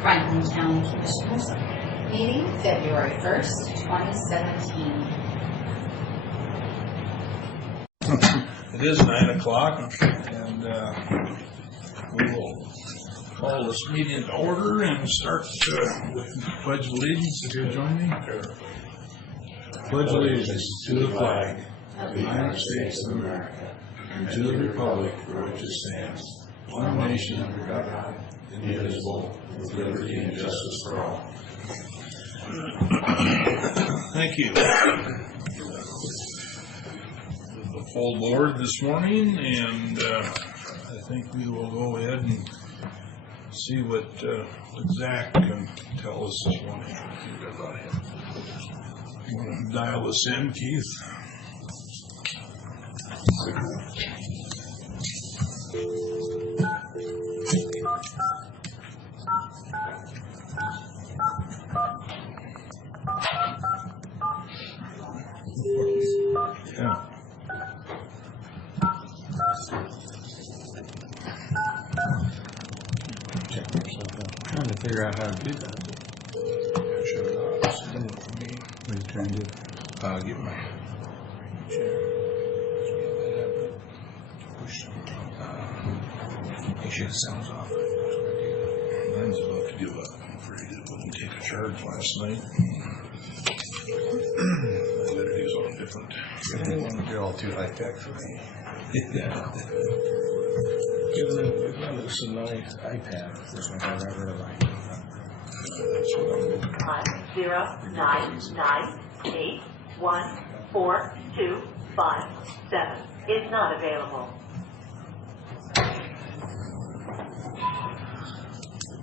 Franklin County Commissioners meeting February 1st, 2017. It is 9 o'clock, and we will call this meeting to order and start with Pledge of Allegiance. If you'll join me. Pledge allegiance to the flag of the United States of America and to the republic for which it stands, one nation under God, indivisible, with liberty and justice for all. Thank you. The full board this morning, and I think we will go ahead and see what Zach can tell us this morning. You want to dial this in, Keith? Yeah. Check yourself out. Trying to figure out how to do that. Shut it off. Send it for me. What are you trying to do? Get my chair. Push make sure the sound's off. Mine's about to give up. I'm afraid it wouldn't take a charge last night. My battery's on different. You're all too high tech for me. Yeah. Give me this a nice iPad. This one has right rid of mine. That's what I'm doing. 109981425 is not available.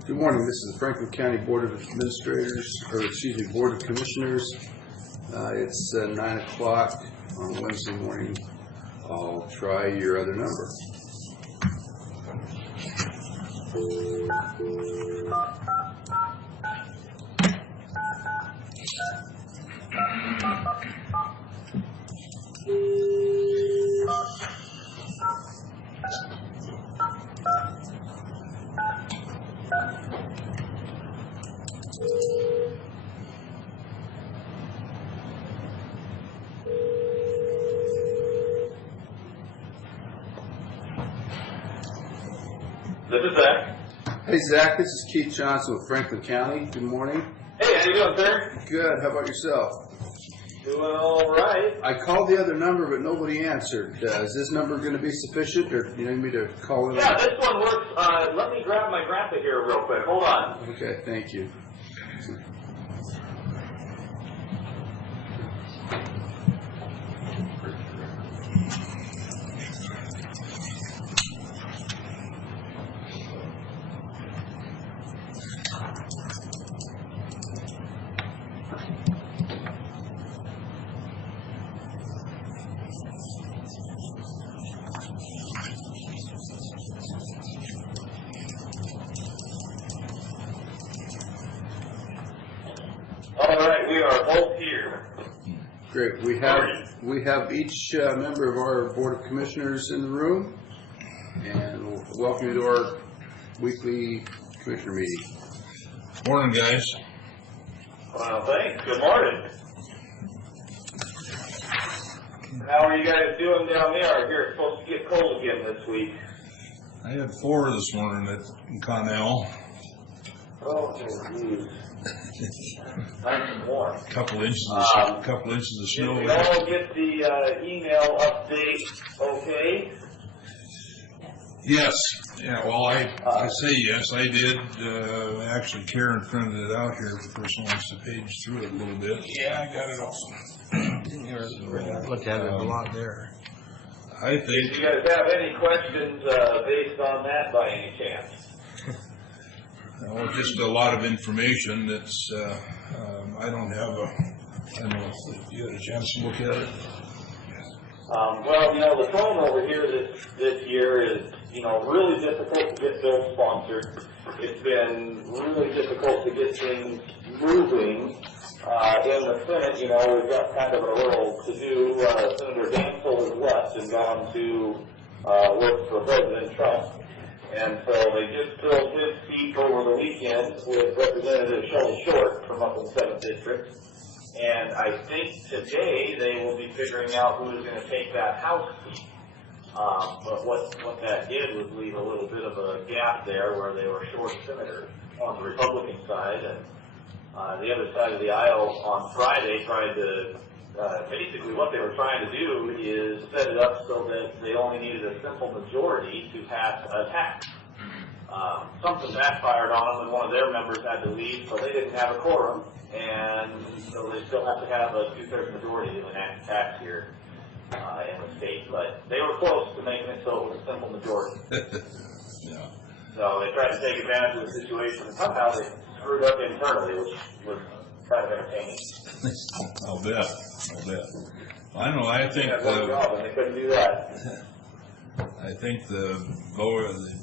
Good morning. This is the Franklin County Board of Board of Commissioners. It's 9 o'clock on Wednesday morning. I'll try your other number. This is Zach. Hey, Zach. This is Keith Johnson with Franklin County. Good morning. Hey, how you doing, sir? Good. How about yourself? Doing all right. I called the other number, but nobody answered. Is this number going to be sufficient, or do you need me to call it? Yeah, this one works. Let me grab my graphic here real quick. Hold on. Okay, thank you. All right, we are both here. Great. We have each member of our Board of Commissioners in the room, and we'll welcome you to our weekly commissioner meeting. Morning, guys. Well, thanks. Good morning. How are you guys doing down there? Here it's supposed to get cold again this week. I had 4 this morning at Connell. Oh, geez. Nice and warm. Couple inches of snow. Did you all get the email update okay? Yes. Yeah, well, I say yes, I did. Actually, Karen printed it out here if the person wants to page through it a little bit. Yeah, I got it also. Look at it a lot there. I think. Did you guys have any questions based on that by any chance? Well, just a lot of information that's, I don't know if you had a chance to look at it. Well, the tone over here this year is, really difficult to get bills sponsored. It's been really difficult to get things moving. In the Senate, we've got kind of a little to do. Senator Dansel has left and gone to works for President Trump. And so they just filled his seat over the weekend with Representative Shelley Short from up in the 7th District. And I think today they will be figuring out who's going to take that House seat. But what that did was leave a little bit of a gap there where they were short senators on the Republican side. And the other side of the aisle on Friday tried to, basically what they were trying to do is set it up so that they only needed a simple majority to pass a tax. Something backfired on them and one of their members had to leave, so they didn't have a quorum, and so they still have to have a 2/3 majority to enact a tax here in the state. But they were close to making it so it was a simple majority. Yeah. So they tried to take advantage of the situation, and somehow they screwed up internally, which was kind of entertaining. I'll bet. I know, I think Yeah, one job, and they couldn't do that. I think the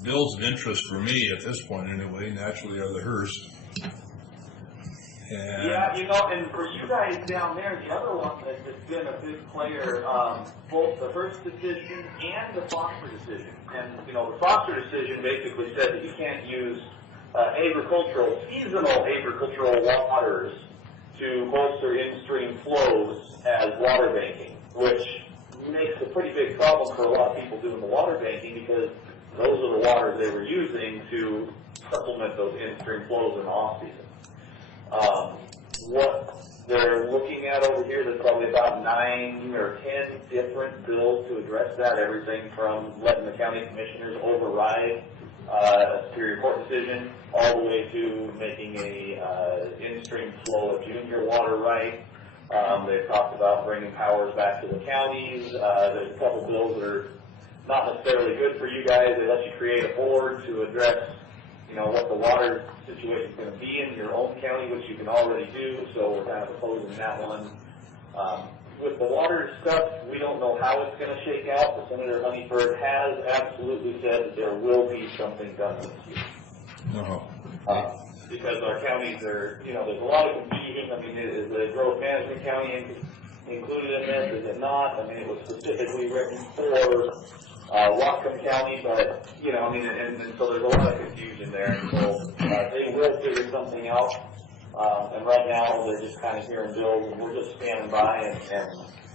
bills of interest for me at this point anyway, naturally are the Hearst. And Yeah, and for you guys down there, the other one that's been a big player, both the Hearst decision and the Foster decision. And, the Foster decision basically said that you can't use seasonal agricultural waters to bolster in-stream flows as water banking, which makes a pretty big problem for a lot of people doing the water banking because those are the waters they were using to supplement those in-stream flows in the off-season. What they're looking at over here, there's probably about 9 or 10 different bills to address that, everything from letting the county commissioners override a Superior Court decision, all the way to making a in-stream flow of junior water right. They've talked about bringing powers back to the counties. There's a couple bills that are not necessarily good for you guys. They let you create a board to address, what the water situation is going to be in your own county, which you can already do. So we're kind of opposing that one. With the water stuff, we don't know how it's going to shake out, but Senator Honeyford has absolutely said that there will be something done this year. no. Because our counties are, there's a lot of confusion. I mean, is the growth management county included in this? Is it not? I mean, it was specifically written for Whatcom County, but, and so there's a lot of confusion there. And so they will figure something out. And right now, they're just kind of hearing bills, and we're just standing by and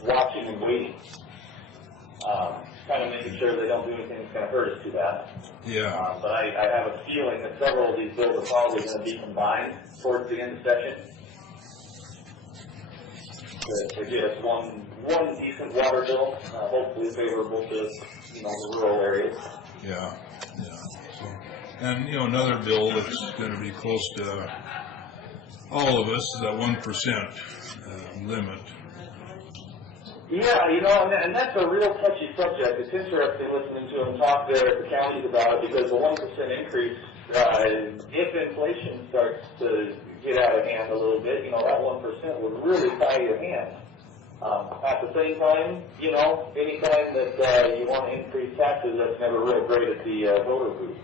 watching and waiting. Kind of making sure they don't do anything that's going to hurt us too bad. Yeah. But I have a feeling that several of these bills are probably going to be combined towards the end of session to get us one decent water bill, hopefully favorable to the rural areas. Yeah. So, and another bill that's going to be close to all of us is that 1% limit. Yeah, and that's a real touchy subject. It's interesting listening to them talk there at the counties about it because the 1% increase, if inflation starts to get out of hand a little bit, that 1% would really tie your hands. At the same time, anytime that you want to increase taxes, that's never real great at the voter booth.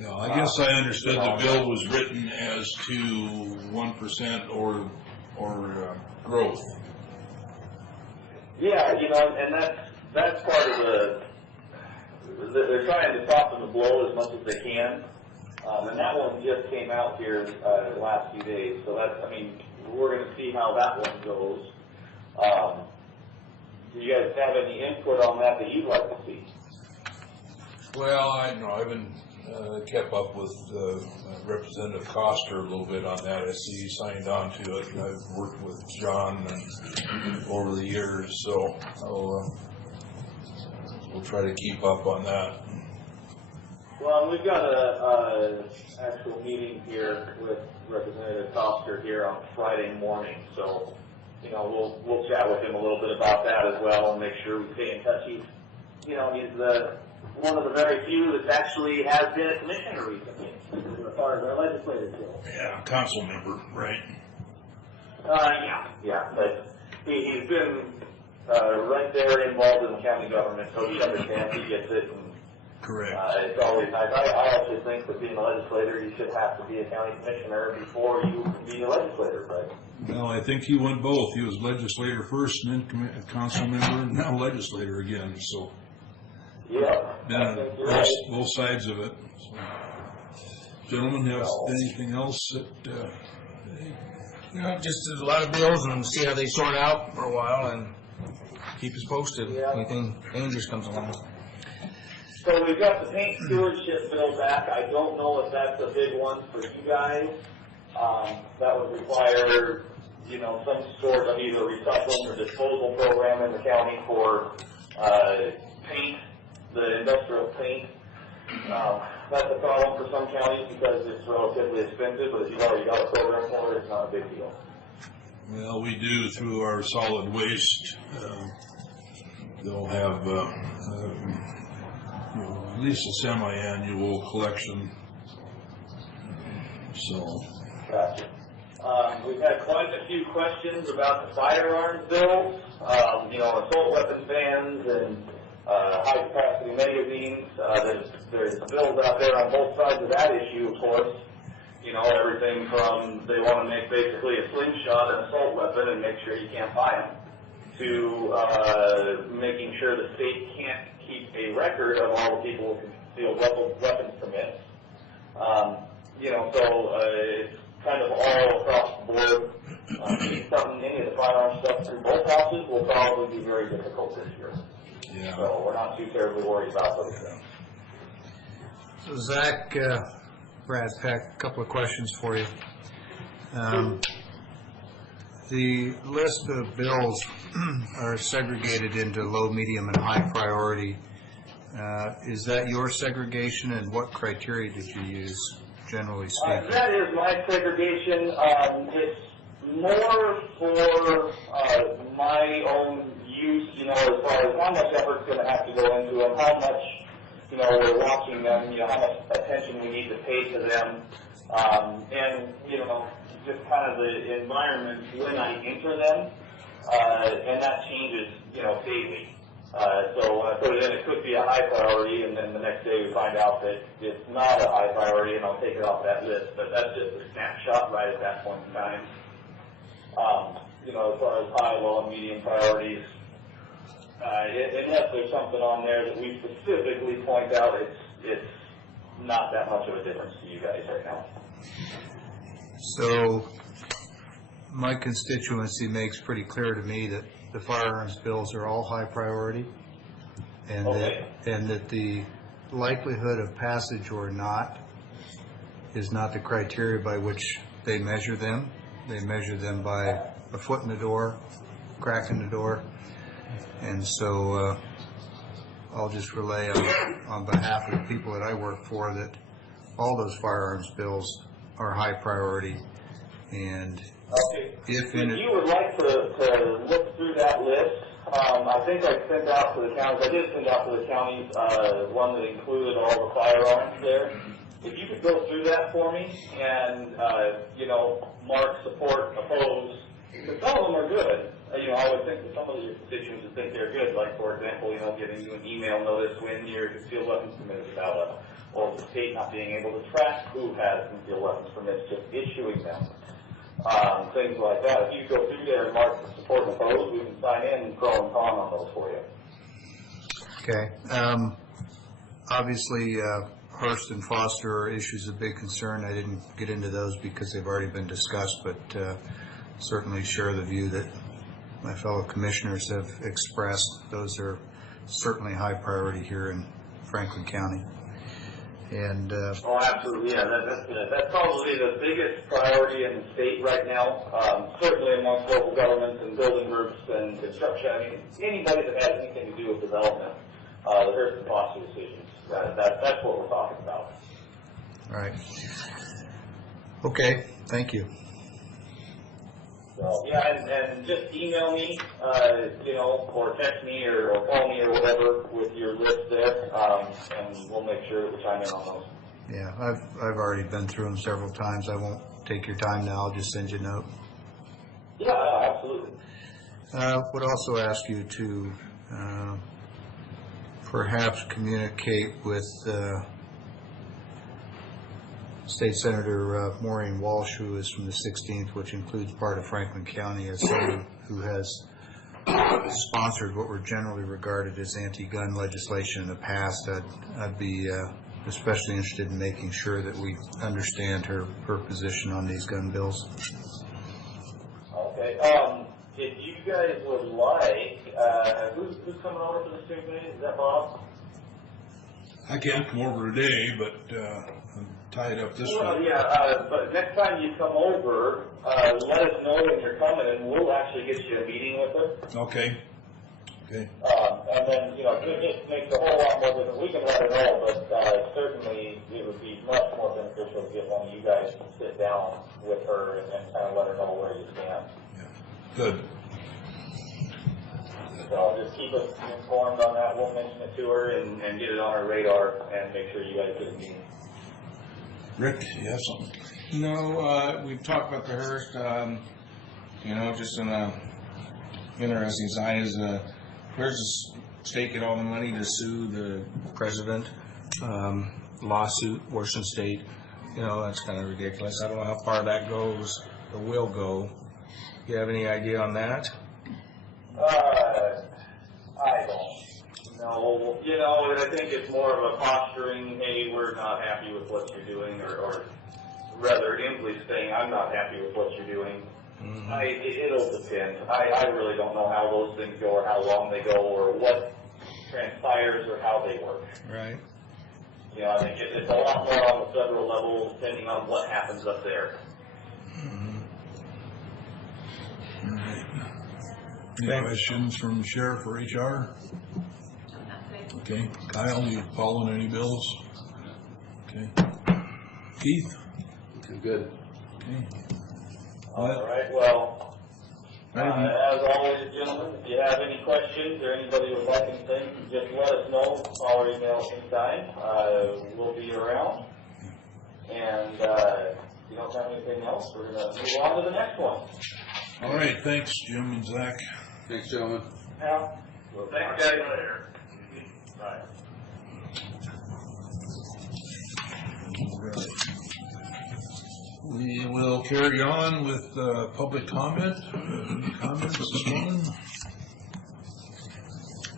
No, I guess I understood the bill was written as to 1% or growth. Yeah, and that's part of they're trying to soften the blow as much as they can. And that one just came out here the last few days, so we're going to see how that one goes. Do you guys have any input on that you'd like to see? Well, I haven't kept up with Representative Coster a little bit on that. I see he signed on to it. I've worked with John over the years, so we'll try to keep up on that. Well, we've got a actual meeting here with Representative Coster here on Friday morning, so we'll chat with him a little bit about that as well and make sure we stay in touch. He's one of the very few that actually has been a commissioner recently, as far as our legislators go. Yeah, council member, right? Yeah, but he's been right there involved in the county government, so he understands, he gets it, and Correct. it's always nice. I actually think that being a legislator, you should have to be a county commissioner before you can be a legislator, but No, I think he went both. He was legislator first and then council member and now legislator again, so. Yep. been I on think you're right. both sides of it. So, gentlemen, have anything else that, Just a lot of bills and see how they sort out for a while and keep us posted. Yeah. Anything dangerous comes along. So we've got the paint stewardship bill back. I don't know if that's a big one for you guys. That would require, some sort of either recycling or disposal program in the county for, paint, the industrial paint. That's a problem for some counties because it's relatively expensive, but if you've already got a program for it, it's not a big deal. well, we do through our solid waste, they'll have, at least a semi-annual collection. So, Gotcha. We've had quite a few questions about the firearms bills, assault weapons bans and high-capacity magazines. There's bills out there on both sides of that issue, of course. Everything from they want to make basically a slingshot an assault weapon and make sure you can't buy them, to making sure the state can't keep a record of all the people who conceal weapons permits. It's kind of all across the board. Any of the firearm stuff through both houses will probably be very difficult this year. yeah. So we're not too terribly worried about those things. So Zach, Brad Peck, a couple of questions for you. The list of bills are segregated into low, medium, and high priority. Is that your segregation, and what criteria did you use, generally speaking? That is my segregation. It's more for my own use, as far as how much effort's going to have to go into them, how much, we're watching them, how much attention we need to pay to them, and, just kind of the environment when I enter them, and that changes, daily. So when I put it in, it could be a high priority, and then the next day we find out that it's not a high priority, and I'll take it off that list. But that's just a snapshot right at that point in time. As far as high, low, and medium priorities, unless there's something on there that we specifically point out, it's not that much of a difference to you guys right now. So my constituency makes pretty clear to me that the firearms bills are all high priority, and that the likelihood of passage or not is not the criteria by which they measure them. They measure them by a foot in the door, crack in the door, and so I'll just relay on behalf of the people that I work for that all those firearms bills are high priority, and Okay. if you would like to look through that list, I think I sent out to the counties. I did send out to the counties one that included all the firearms there. If you could go through that for me and mark, support, oppose, because some of them are good. I would think that some of your constituents would think they're good. Like for example, giving you an email notice when your concealed weapons permit is valid, or the state not being able to track who has concealed weapons permits, just issuing them. Things like that. If you go through there and mark the support and oppose, we can sign in and pro and con on those for you. Okay. Obviously, Hearst and Foster are issues of big concern. I didn't get into those because they've already been discussed, but certainly share the view that my fellow commissioners have expressed. Those are certainly high priority here in Franklin County. And Oh, absolutely, yeah. That's probably the biggest priority in the state right now. Certainly amongst local governments and building groups and construction. I mean, anybody that has anything to do with development, the Hearst and Foster decisions. That's what we're talking about. all right. Okay. Thank you. So yeah, and just email me, or text me or call me or whatever with your list there, and we'll make sure that we chime in on those. Yeah, I've already been through them several times. I won't take your time now. I'll just send you a note. Yeah, absolutely. Would also ask you to perhaps communicate with State Senator Maureen Walsh, who is from the 16th, which includes part of Franklin County, as someone who has sponsored what were generally regarded as anti-gun legislation in the past, I'd be especially interested in making sure that we understand her position on these gun bills. Okay, if you guys would like, who's coming over for the steering meeting? Is that Bob? I can't come over today, but I'm tied up this Well, week. yeah, but next time you come over, let us know when you're coming, and we'll actually get you a meeting with her. Okay. Okay. And then, it just makes a whole lot more difference. We can let her know, but certainly it would be much more beneficial to get one of you guys to sit down with her and kind of let her know where you stand. Good. So just keep us informed on that. We'll mention it to her and get it on her radar and make sure you guys get a meeting. Rick, you have something? No, we've talked about the Hearst, just in a interesting side is, where's the state get all the money to sue the president? Lawsuit, Washington State, that's kind of ridiculous. I don't know how far that goes or will go. You have any idea on that? I don't know. I think it's more of a posturing, hey, we're not happy with what you're doing, or rather, Inslee saying, I'm not happy with what you're doing. Mm-hmm. It'll depend. I really don't know how those things go, or how long they go, or what transpires, or how they work. Right. I think it's a lot more on the federal level, depending on what happens up there. All right. Any questions from the sheriff or HR? Okay. Kyle, you following any bills? Okay. Keith? Okay, good. Okay. All right, well, as always, gentlemen, if you have any questions or anybody would like anything, just let us know. Call or email anytime. We'll be around. And if you don't have anything else, we're going to move on to the next one. All right. Thanks, Jim and Zach. Thanks, gentlemen. Yeah. Well, thanks, guys. Bye. We will carry on with public comment. Any comments this morning?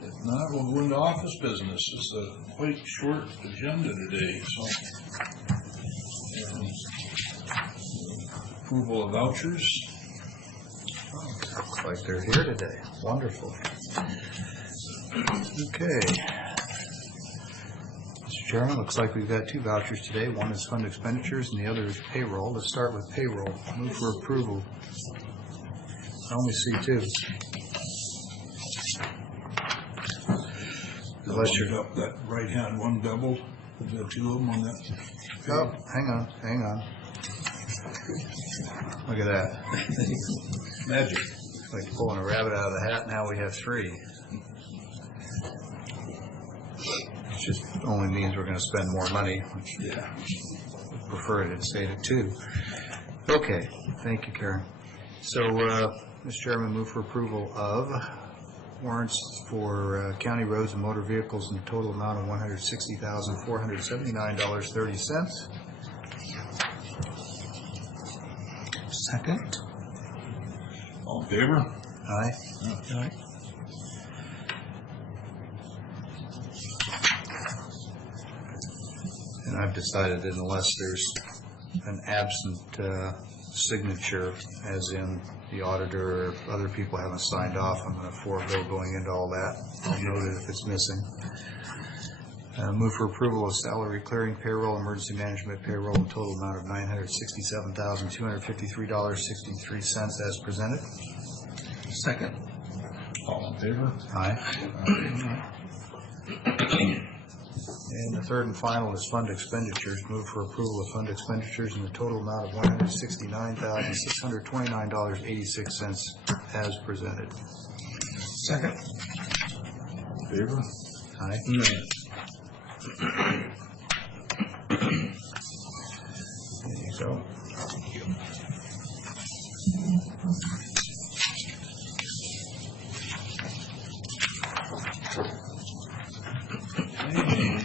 If not, we'll go into office business. It's a quite short agenda today, so. Approval of vouchers. Looks like they're here today. Wonderful. Okay. Mr. Chairman, looks like we've got two vouchers today. One is fund expenditures and the other is payroll. Let's start with payroll. Move for approval. I only see two. Unless you're... Up that right hand one double. We've got two of them on that. Oh, hang on. Look at that. Magic. Like pulling a rabbit out of the hat. Now we have three. It just only means we're going to spend more money, which Yeah. I prefer it had stayed at two. Okay, thank you, Karen. So, Mr. Chairman, move for approval of warrants for county roads and motor vehicles in the total amount of $160,479.30. Second. All in favor? Aye. Aye. And I've decided that unless there's an absent signature, as in the auditor or other people haven't signed off, I'm going to forego going into all that. I'll note it if it's missing. Move for approval of salary clearing payroll, emergency management payroll, in total amount of $967,253.63 as presented. Second. All in favor? Aye. And the third and final is fund expenditures. Move for approval of fund expenditures in the total amount of $169,629.86 as presented. Second. Favor? Aye. There you go.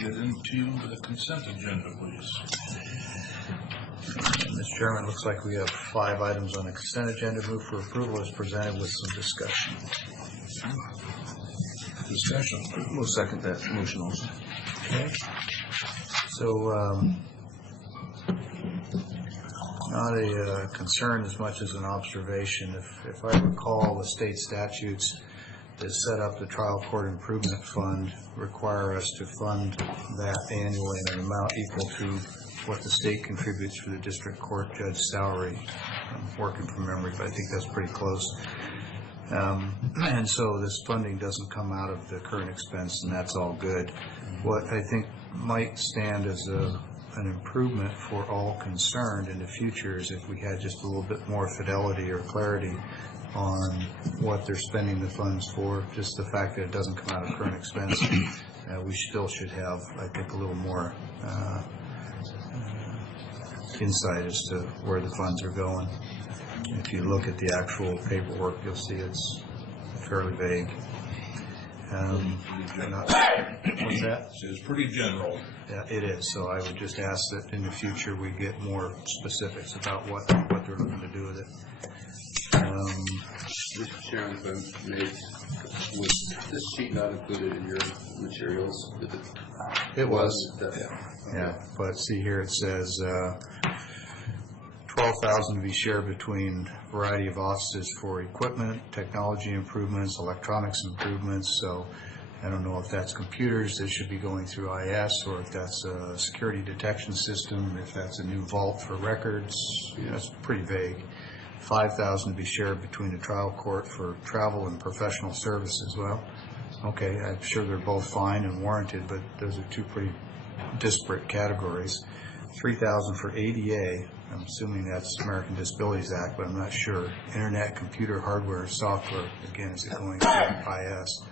Get into the consent agenda, please. Mr. Chairman, looks like we have 5 items on the consent agenda. Move for approval as presented with some discussion. Discussion. We'll second that motion also. Okay. So, not a concern as much as an observation. If I recall, the state statutes that set up the trial court improvement fund require us to fund that annually in an amount equal to what the state contributes for the district court judge salary. I'm working from memory, but I think that's pretty close. And so this funding doesn't come out of the current expense, and that's all good. What I think might stand as an improvement for all concerned in the future is if we had just a little bit more fidelity or clarity on what they're spending the funds for. Just the fact that it doesn't come out of current expense, we still should have, I think, a little more insight as to where the funds are going. If you look at the actual paperwork, you'll see it's fairly vague. What's that? It's pretty general. Yeah, it is. So I would just ask that in the future we get more specifics about what they're looking to do with it. Mr. Chairman, if I may, was this sheet not included in your materials? It was. Yeah. Yeah, but see here it says $12,000 to be shared between a variety of offices for equipment, technology improvements, electronics improvements. So I don't know if that's computers that should be going through IS, or if that's a security detection system, if that's a new vault for records. That's pretty vague. $5,000 to be shared between the trial court for travel and professional services. Well, okay, I'm sure they're both fine and warranted, but those are two pretty disparate categories. $3,000 for ADA. I'm assuming that's American Disabilities Act, but I'm not sure. Internet, computer, hardware, software. Again, is it going to IS?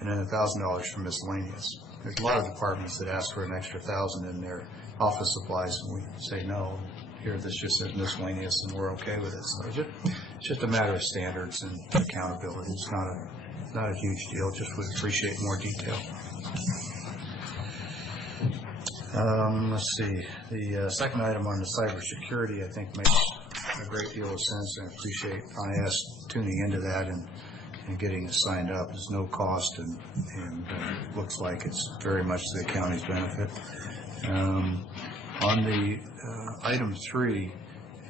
And then $1,000 for miscellaneous. There's a lot of departments that ask for an extra $1,000 in their office supplies, and we say no. Here, this just says miscellaneous, and we're okay with it. So it's just a matter of standards and accountability. It's not a huge deal. Just would appreciate more detail. Let's see. The second item on the cybersecurity, I think, makes a great deal of sense, and I appreciate IS tuning into that and getting it signed up. It's no cost, and looks like it's very much to the county's benefit. On the item 3,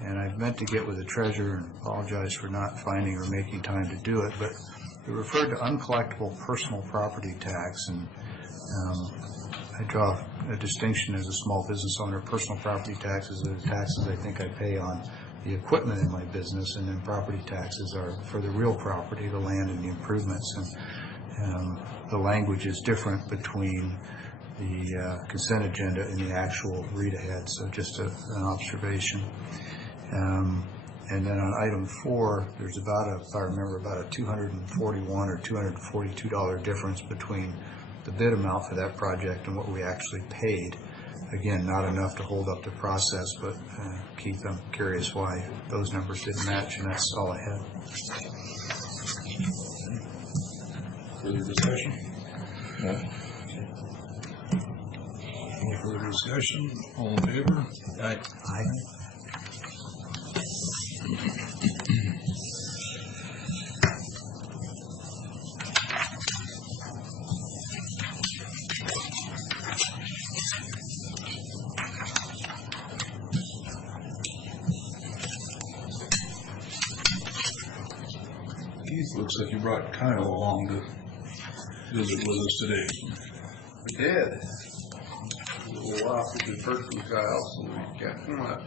and I meant to get with the treasurer and apologize for not finding or making time to do it, but it referred to uncollectible personal property tax, and I draw a distinction as a small business owner. Personal property taxes are the taxes I think I pay on the equipment in my business, and then property taxes are for the real property, the land and the improvements. And the language is different between the consent agenda and the actual read ahead, so just an observation. And then on item 4, there's if I remember, about a $241 or $242 difference between the bid amount for that project and what we actually paid. Again, not enough to hold up the process, but Keith, I'm curious why those numbers didn't match, and that's all I had. Further discussion? No. No further discussion? All in favor? Aye. Keith, looks like you brought Kyle along to visit with us today. We did. A little while since we heard from Kyle, so we got him up.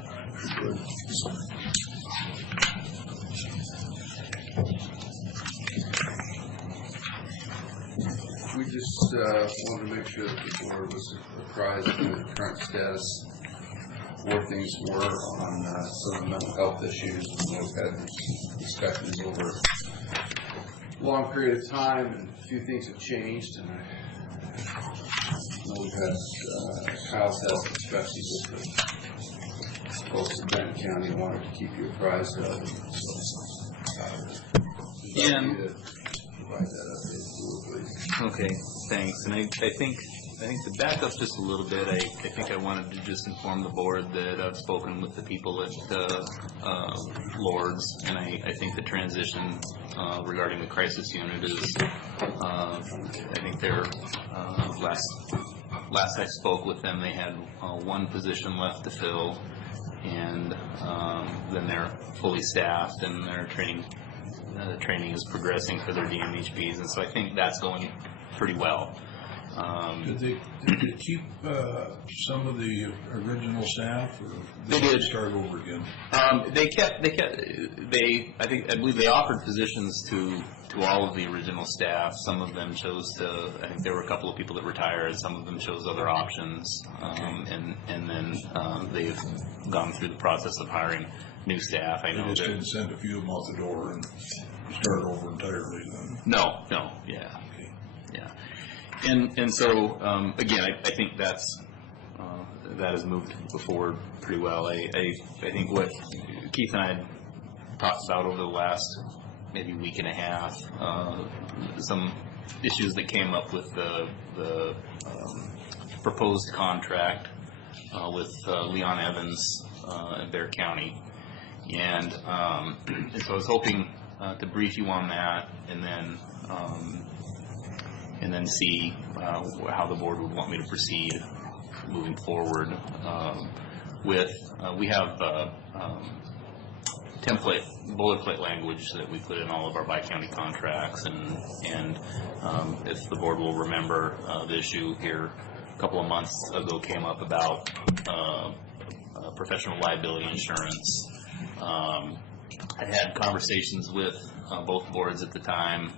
Good. We just wanted to make sure that the board was apprised of the current status, where things were on some of the mental health issues. We've had discussions over a long period of time, and a few things have changed. And we've had Kyle's had some discussions with the folks in Benton County and wanted to keep you apprised of it. So, Yeah. provide that update, please. Okay, thanks. And I think think to back up just a little bit, I think I wanted to just inform the board that I've spoken with the people at Lords, and I think the transition regarding the crisis unit is, I think they're, last I spoke with them, they had one position left to fill, and then they're fully staffed, and their training is progressing for their DMHPs, and so I think that's going pretty well. Did they keep some of the original staff, or They did. Start over again? I believe they offered positions to all of the original staff. Some of them chose to, I think there were a couple of people that retired, some of them chose other options, and then they've gone through the process of hiring new staff. I They know just that. didn't send a few of them out the door and start over entirely then? No, yeah. And so, again, I think that has moved forward pretty well. I think what Keith and I had talked about over the last maybe week and a half, some issues that came up with the proposed contract with Leon Evans in Bear County. And so I was hoping to brief you on that, and then see how the board would want me to proceed moving forward. We have template, boilerplate language that we put in all of our bi-county contracts, and if the board will remember, the issue here a couple of months ago came up about professional liability insurance. I had conversations with both boards at the time,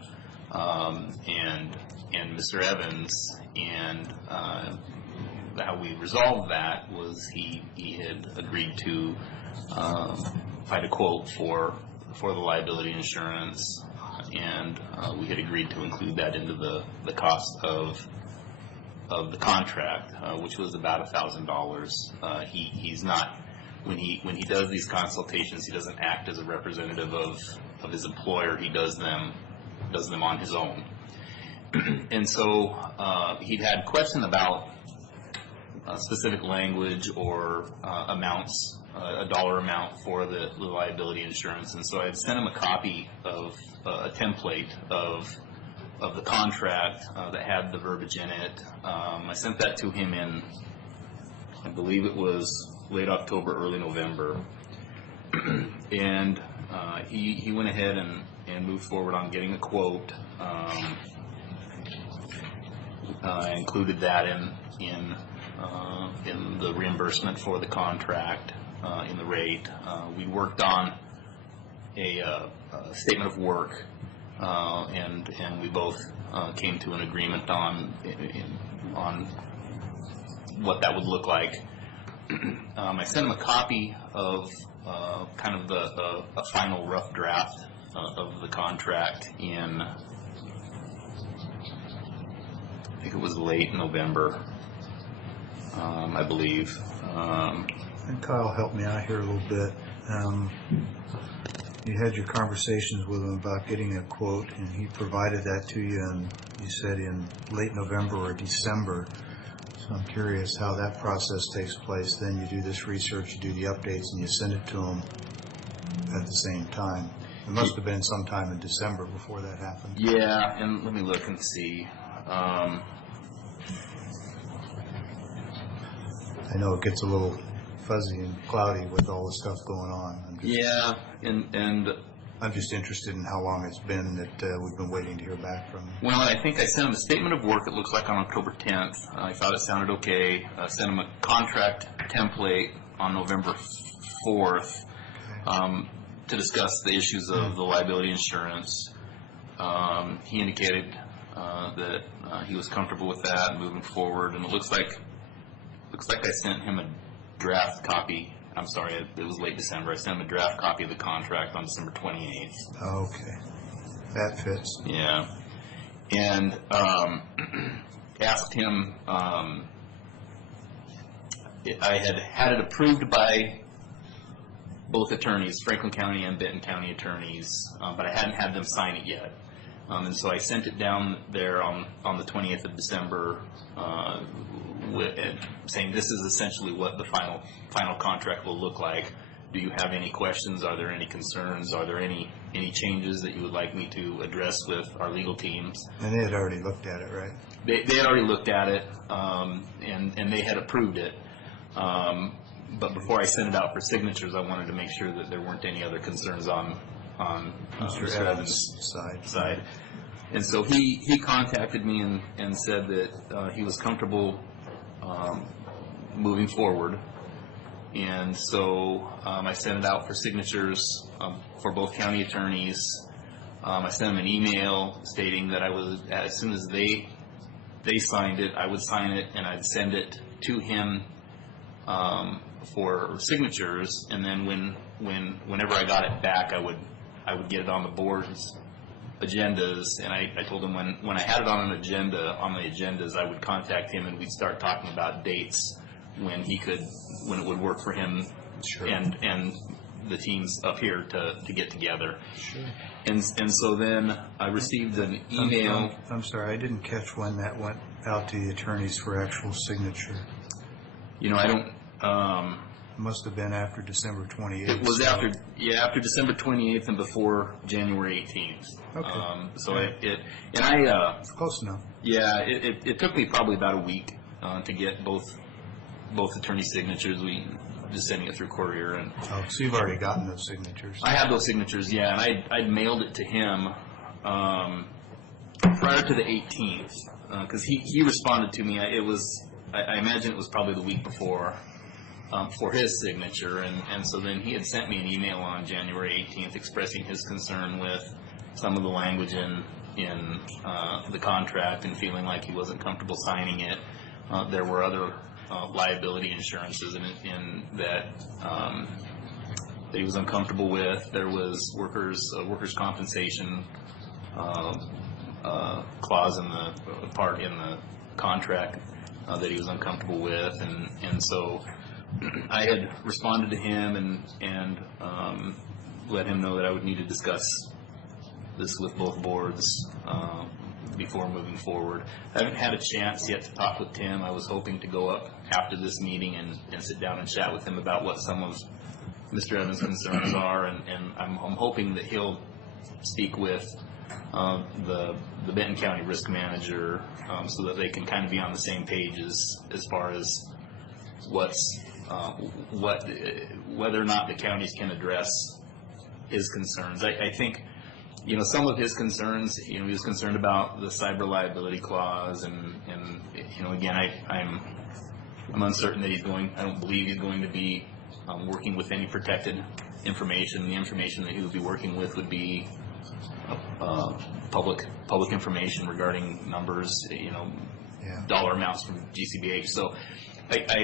and Mr. Evans, and how we resolved that was he had agreed to find a quote for the liability insurance, and we had agreed to include that into the cost of the contract, which was about $1,000. He's not, when he does these consultations, he doesn't act as a representative of his employer. He does them on his own. And so he'd had questions about specific language or amounts, a dollar amount for the liability insurance. And so I had sent him a copy of a template of the contract that had the verbiage in it. I sent that to him in, I believe it was late October, early November. And he went ahead and moved forward on getting a quote. I included that in the reimbursement for the contract, in the rate. We worked on a statement of work, and we both came to an agreement on what that would look like. I sent him a copy of kind of a final rough draft of the contract in, I think it was late November, I believe. And Kyle, help me out here a little bit. You had your conversations with him about getting a quote, and he provided that to you, and you said in late November or December. So I'm curious how that process takes place. Then you do this research, you do the updates, and you send it to him at the same time. It must have been sometime in December before that happened. Yeah, and let me look and see. I know it gets a little fuzzy and cloudy with all the stuff going on. I'm just interested in how long it's been that we've been waiting to hear back from him. Well, I think I sent him a statement of work, it looks like, on October 10th. I thought it sounded okay. I sent him a contract template on November 4th to discuss the issues of the liability insurance. He indicated that he was comfortable with that moving forward, and it looks like I sent him a draft copy. I'm sorry, it was late December. I sent him a draft copy of the contract on December 28th. Okay. That fits. Yeah. And asked him, I had it approved by both attorneys, Franklin County and Benton County attorneys, but I hadn't had them sign it yet. And so I sent it down there on the 20th of December, saying this is essentially what the final contract will look like. Do you have any questions? Are there any concerns? Are there any changes that you would like me to address with our legal teams? And they had already looked at it, right? They had already looked at it, and they had approved it. But before I sent it out for signatures, I wanted to make sure that there weren't any other concerns on Mr. Evans' side. And so he contacted me and said that he was comfortable moving forward. And so I sent it out for signatures for both county attorneys. I sent them an email stating that I was, as soon as they signed it, I would sign it and I'd send it to him for signatures. And then whenever I got it back, I would get it on the board's agendas. And I told him when I had it on the agendas, I would contact him and we'd start talking about dates when it would work for him. Sure. and the teams up here to get together. Sure. And so then I received an email. I'm sorry, I didn't catch when that went out to the attorneys for actual signature. I don't. Must have been after December 28th. It was after December 28th and before January 18th. Okay. So right. Close enough. Yeah, it took me probably about a week to get both attorney signatures. We just sending it through courier, and so you've already gotten those signatures. I have those signatures, yeah, and I'd mailed it to him prior to the 18th because he responded to me. I imagine it was probably the week before for his signature, and so then he had sent me an email on January 18th expressing his concern with some of the language in the contract and feeling like he wasn't comfortable signing it. There were other liability insurances in that he was uncomfortable with. There was workers' compensation clause in the part in the contract that he was uncomfortable with, and so I had responded to him and let him know that I would need to discuss this with both boards before moving forward. I haven't had a chance yet to talk with Tim. I was hoping to go up after this meeting and sit down and chat with him about what some of Mr. Evans' concerns are, and I'm hoping that he'll speak with the Benton County Risk Manager so that they can kind of be on the same page as far as whether or not the counties can address his concerns. I think some of his concerns, he was concerned about the cyber liability clause, and again, I'm uncertain that I don't believe he's going to be working with any protected information. The information that he would be working with would be public information regarding numbers, dollar amounts from GCBH. So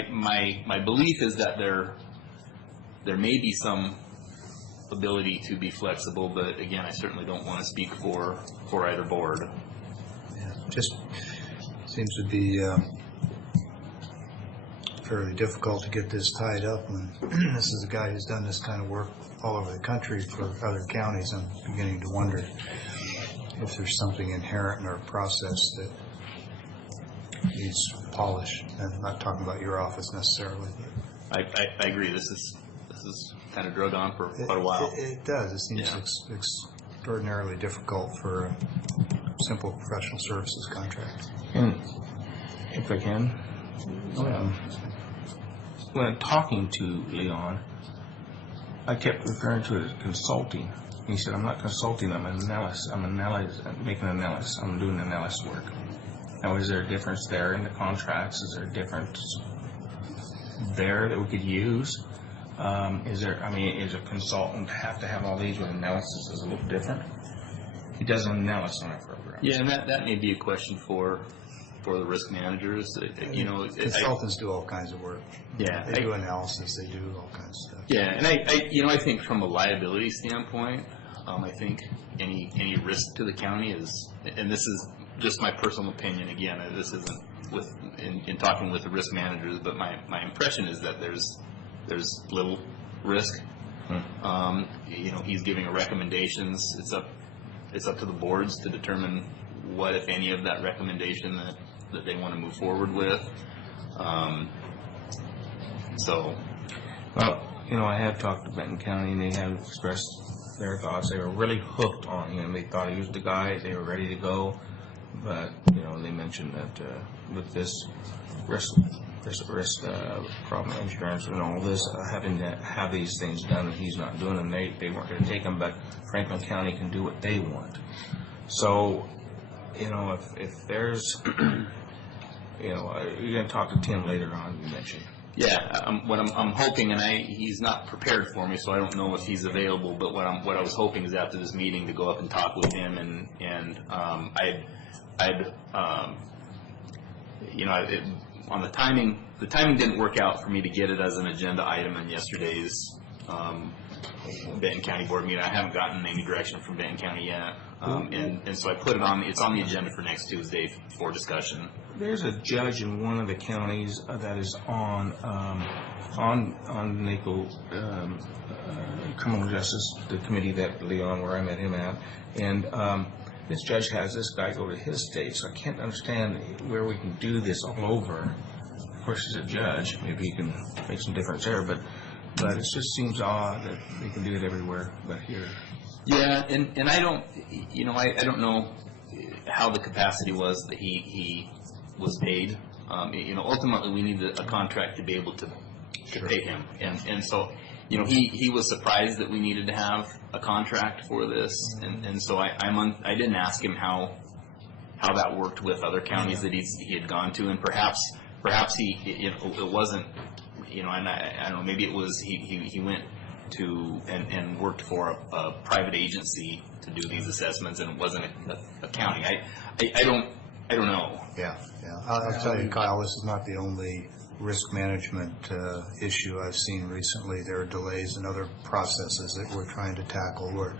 my belief is that there may be some ability to be flexible, but again, I certainly don't want to speak for either board. Yeah, just seems to be fairly difficult to get this tied up when this is a guy who's done this kind of work all over the country for other counties. I'm beginning to wonder if there's something inherent in our process that needs polish. And I'm not talking about your office necessarily. But I agree. This is kind of drug on for quite a while. It does. It seems extraordinarily difficult for a simple professional services contract. And if I can, when talking to Leon, I kept referring to it as consulting. He said, "I'm not consulting. I'm an analyst. I'm making an analysis. I'm doing analysis work." Now, is there a difference there in the contracts? Is there a difference there that we could use? Is a consultant have to have all these with analysis is a little different? He does an analysis on our program. Yeah, and that may be a question for the risk managers. Consultants do all kinds of work. Yeah, they do analysis. They do all kinds of stuff. Yeah, and I think from a liability standpoint, I think any risk to the county is, and this is just my personal opinion. Again, this isn't in talking with the risk managers, but my impression is that there's little risk. He's giving recommendations. It's up it's up to the boards to determine what, if any, of that recommendation that they want to move forward with. So, Well, I have talked to Benton County, and they have expressed their thoughts. They were really hooked on him. They thought he was the guy. They were ready to go. But, they mentioned that with this risk problem insurance and all this, having to have these things done, and he's not doing them, they weren't going to take them, but Franklin County can do what they want. So, if there's, you're going to talk to Tim later on, you mentioned. yeah, what I'm hoping, and he's not prepared for me, so I don't know if he's available. But what I was hoping is after this meeting to go up and talk with him, and on the timing didn't work out for me to get it as an agenda item in yesterday's Benton County board meeting. I haven't gotten any direction from Benton County yet, and so I put it on. It's on the agenda for next Tuesday for discussion. There's a judge in one of the counties that is on NACO criminal justice, the committee that Leon, where I met him at, and this judge has this guy go to his state, so I can't understand where we can do this all over. Of course, he's a judge. Maybe he can make some difference there, but it just seems odd that they can do it everywhere but here. Yeah, and I don't, I don't know how the capacity was that he was paid. Ultimately we need a contract to be able to pay him, and so. He was surprised that we needed to have a contract for this, and so I didn't ask him how that worked with other counties that he had gone to, and perhaps he it wasn't, and I don't know, maybe it was he went to and worked for a private agency to do these assessments, and it wasn't a county. I don't know. Yeah. I'll tell you, Kyle, this is not the only risk management issue I've seen recently. There are delays in other processes that we're trying to tackle where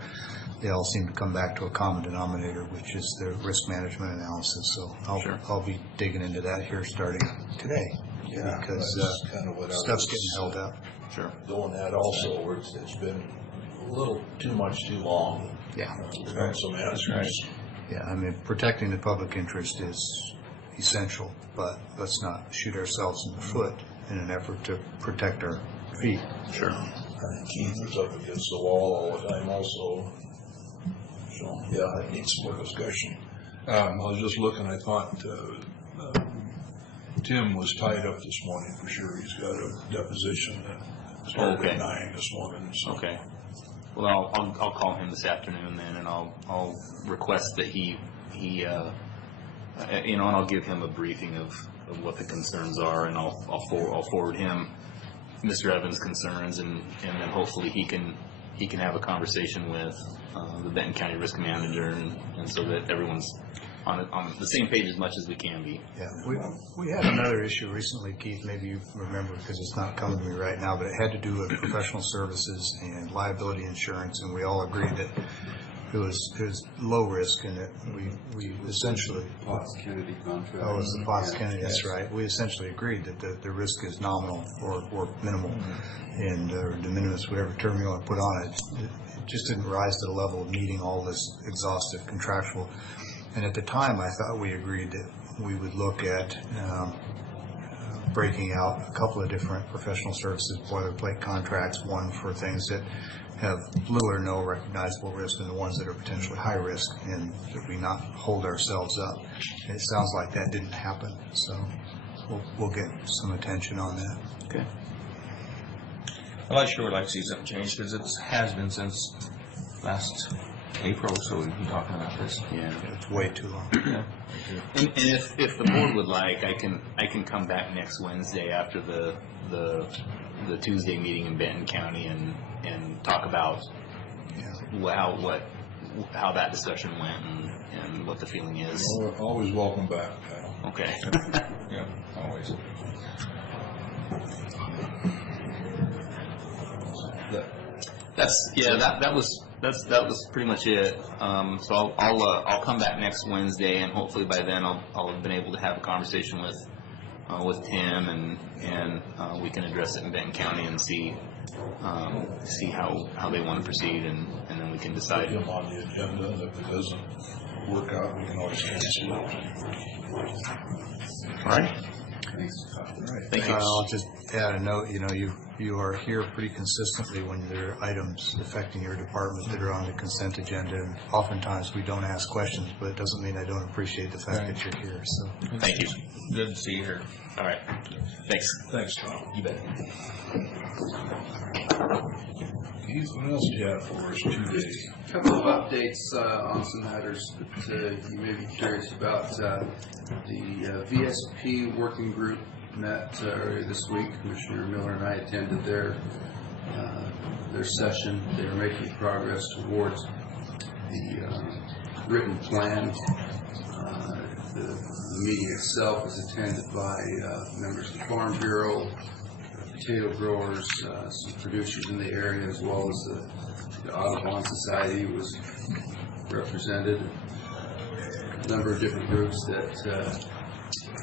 they all seem to come back to a common denominator, which is the risk management analysis. So I'll be digging into that here starting today, because kind of what stuff's getting held up. Sure. Doing that also, where it's been a little too long. Yeah. We've got some answers. Yeah, I mean, protecting the public interest is essential, but let's not shoot ourselves in the foot in an effort to protect our feet. Sure. I think Keith was up against the wall all the time also. So, yeah, I need some more discussion. I was just looking, I thought Tim was tied up this morning for sure. He's got a deposition that started at 9 this morning. So. Okay. Well, I'll call him this afternoon then, and I'll request that he and I'll give him a briefing of what the concerns are, and I'll forward him Mr. Evans' concerns, and then hopefully he can have a conversation with the Benton County Risk Manager, and so that everyone's on the same page as much as we can be. Yeah, we had another issue recently, Keith, maybe you remember because it's not coming to me right now, but it had to do with professional services and liability insurance, and we all agreed that it was low risk, and that we essentially... Potts Kennedy contract. Oh, it was the Potts Kennedy, that's right. We essentially agreed that the risk is nominal or minimal, and or de minimis, whatever term you want to put on it. It just didn't rise to the level of needing all this exhaustive contractual. And at the time, I thought we agreed that we would look at breaking out a couple of different professional services boilerplate contracts, one for things that have little or no recognizable risk, and the ones that are potentially high risk, and that we not hold ourselves up. And it sounds like that didn't happen, so we'll get some attention on that. Okay. Well, I sure would like to see something change, because it has been since last April, so we've been talking about this. Yeah. It's way too long. Yeah. And if the board would like, I can come back next Wednesday after the Tuesday meeting in Benton County and talk about how that discussion went and what the feeling is. Well, always welcome back, Kyle. Okay. Yeah, always. That was pretty much it. So I'll come back next Wednesday, and hopefully by then I'll have been able to have a conversation with Tim, and we can address it in Benton County and see how they want to proceed, and then we can decide. Put them on the agenda, and if it doesn't work out, we can always cancel it. All right. Thank you. I'll just add a note, you are here pretty consistently when there are items affecting your department that are on the consent agenda. And oftentimes we don't ask questions, but it doesn't mean I don't appreciate the fact that you're here, so. Thank you. Good to see you here. All right. Thanks. Thanks, Tom. You bet. Keith, what else do you have for us today? A couple of updates on some matters that you may be curious about. The VSP working group met earlier this week. Commissioner Miller and I attended their session. They are making progress towards the written plan. The meeting itself was attended by members of the Farm Bureau, potato growers, some producers in the area, as well as the Audubon Society was represented. A number of different groups that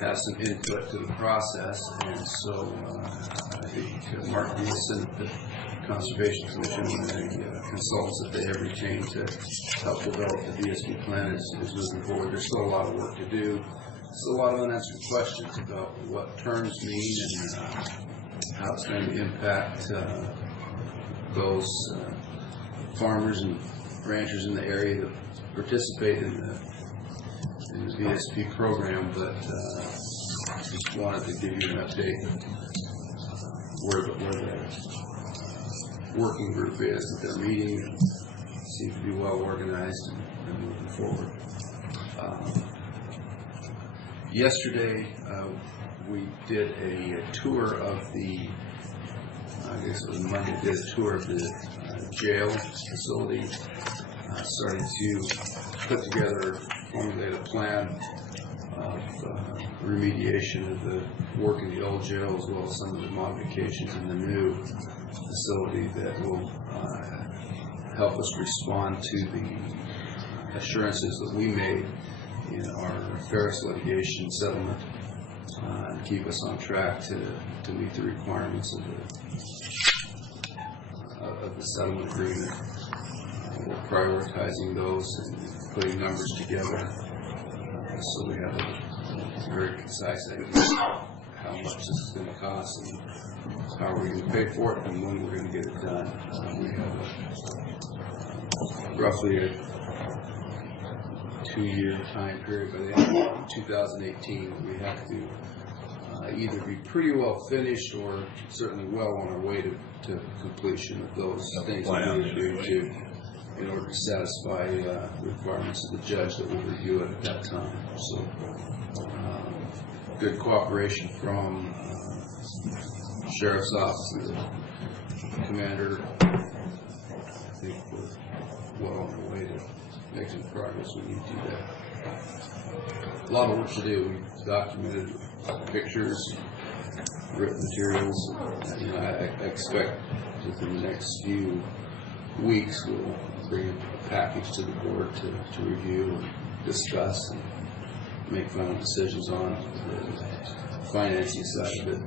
have some input to the process, and so I think Mark Nielsen at the Conservation Commission and the consultants that they have retained to help develop the VSP plan is moving forward. There's still a lot of work to do. Still a lot of unanswered questions about what terms mean and how it's going to impact those farmers and ranchers in the area that participate in the VSP program, but just wanted to give you an update where the working group is, that they're meeting and seem to be well organized and moving forward. Yesterday, we did a tour of the, I guess it was Monday, did a tour of the jail facility, starting to put together, formulate a plan of remediation of the work in the old jail, as well as some of the modifications in the new facility that will help us respond to the assurances that we made in our Ferris litigation settlement and keep us on track to meet the requirements of the settlement agreement. We're prioritizing those and putting numbers together so we have a very concise idea of how much this is going to cost and how we're going to pay for it and when we're going to get it done. We have roughly a 2-year time period by the end of 2018. We have to either be pretty well finished or certainly well on our way to completion of those things that we need to do in order to satisfy the requirements of the judge that will review it at that time. So good cooperation from Sheriff's Office, the Commander. I think we're well on our way to making the progress we need to do that. A lot of work to do. We've documented pictures, written materials. I expect within the next few weeks we'll bring a package to the board to review and discuss and make final decisions on the financing side of it.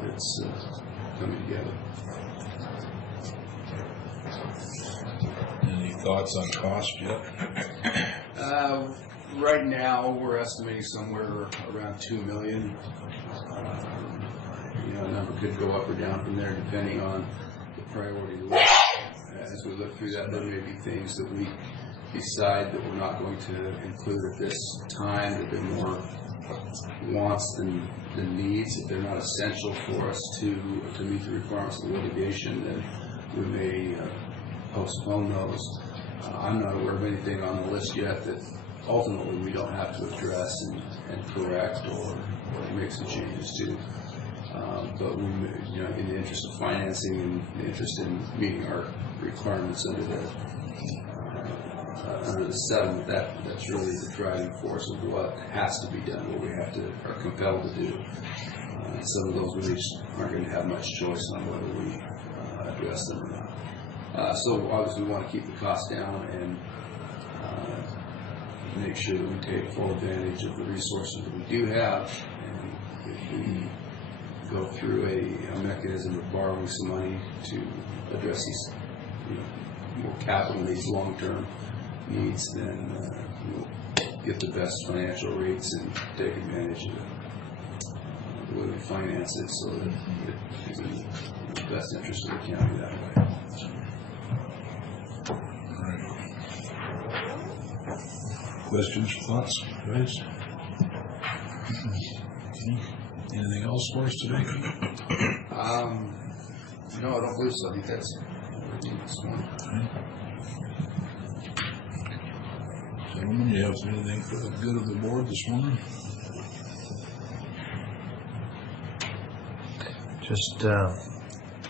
But it's coming together. Any thoughts on cost yet? Right now, we're estimating somewhere around $2 million. A number could go up or down from there depending on the priority list. As we look through that, there may be things that we decide that we're not going to include at this time, that they're more wants than needs. If they're not essential for us to meet the requirements of the litigation, then we may postpone those. I'm not aware of anything on the list yet that ultimately we don't have to address and correct or make some changes to. But we, in the interest of financing and the interest in meeting our requirements under the settlement, that's really the driving force of what has to be done, what we are compelled to do. Some of those we just aren't going to have much choice on whether we address them or not. So obviously we want to keep the cost down and make sure that we take full advantage of the resources that we do have go through a mechanism of borrowing some money to address these, more capital needs, long-term needs, then we'll get the best financial rates and take advantage of the way we finance it so that it is in the best interest of the county that way. Questions, thoughts, guys? Anything else for us today? No, I don't believe so. I think that's everything this morning. Gentlemen, you have anything for the good of the board this morning? Just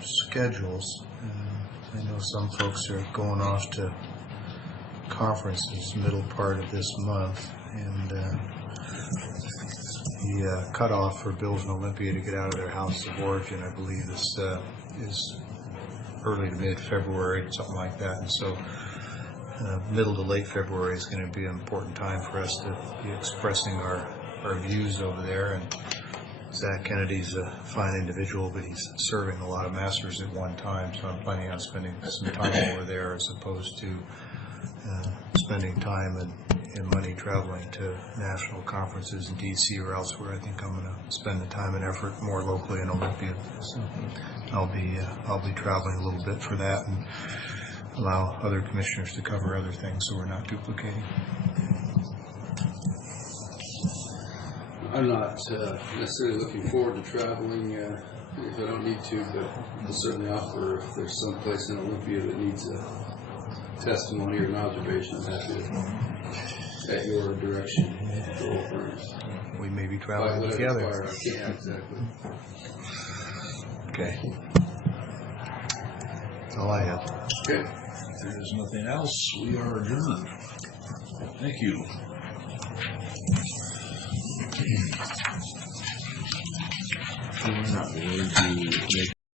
schedules. I know some folks are going off to conferences middle part of this month, and the cutoff for Bills and Olympia to get out of their house of origin, I believe, is early to mid-February, something like that. And so middle to late February is going to be an important time for us to be expressing our views over there. And Zach Kennedy's a fine individual, but he's serving a lot of masters at one time, so I'm planning on spending some time over there as opposed to spending time and money traveling to national conferences in D.C. or elsewhere. I think I'm going to spend the time and effort more locally in Olympia. So I'll be traveling a little bit for that and allow other commissioners to cover other things so we're not duplicating. I'm not necessarily looking forward to traveling if I don't need to, but I'll certainly offer if there's some place in Olympia that needs a testimony or an observation. I'm happy to, at your direction, go over and We may be traveling together. Yeah, exactly. Okay. That's all I have. Okay. If there is nothing else, we are adjourned. Thank you. We're not going to make